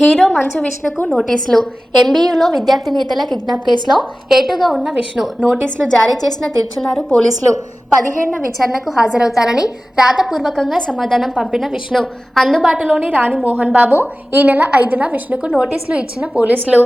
Hero మంచు విష్ణుకు నోటీసులు. ఎంబీయూలో విద్యార్థినేతల kidnap కేసులో ఏటుగా ఉన్న విష్ణు నోటీసులు జారీ చేసిన తీర్చున్నారు పోలీసులు. 17న విచారణకు హాజరవుతానని రాతపూర్వకంగా సమాధానం పంపిన విష్ణు అందుబాటులోని రాణి మోహన్ బాబు ఈ నెల 5న విష్ణుకు నోటీసులు ఇచ్చిన పోలీసులు.